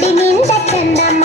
ನೋಡಿ ನಿಂದ ಚಂದಮ್ಮ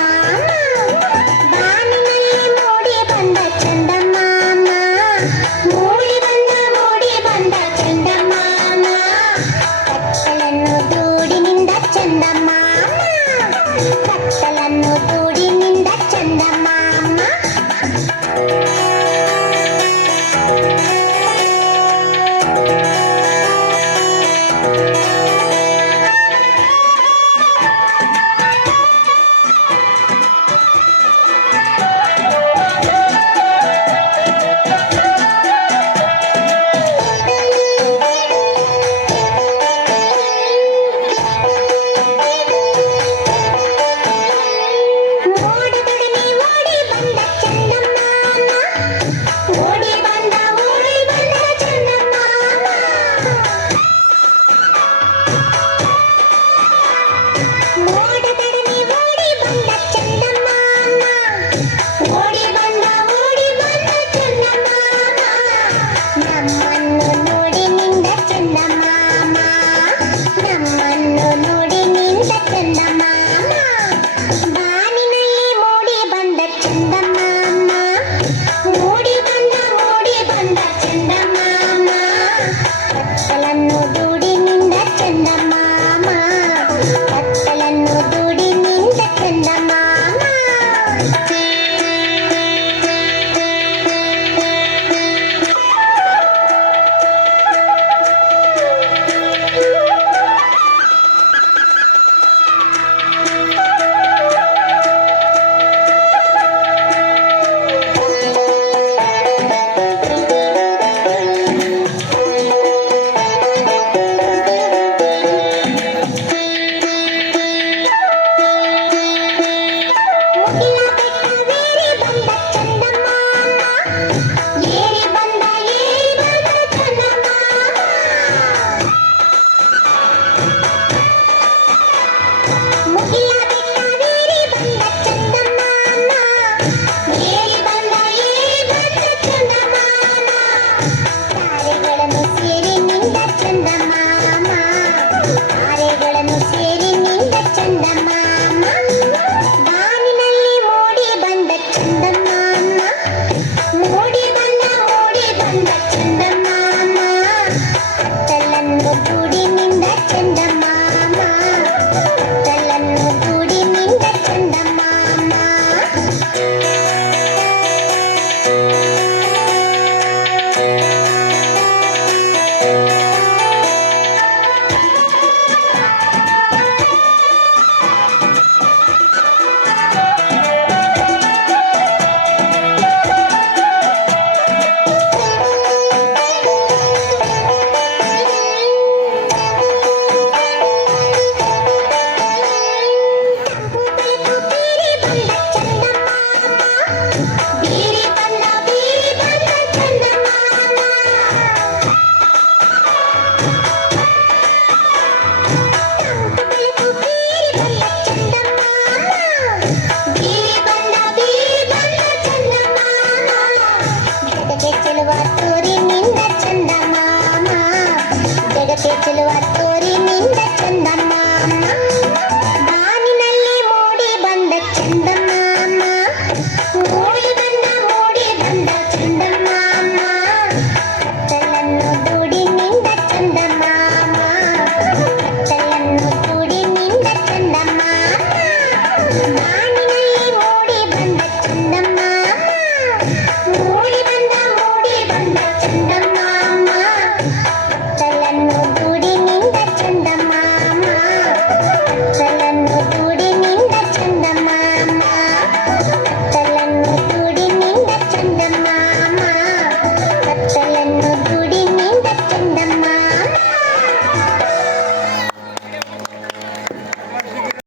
ನಮ್ಮನ್ನು ನೋಡಿ ಕತ್ತಲನ್ನು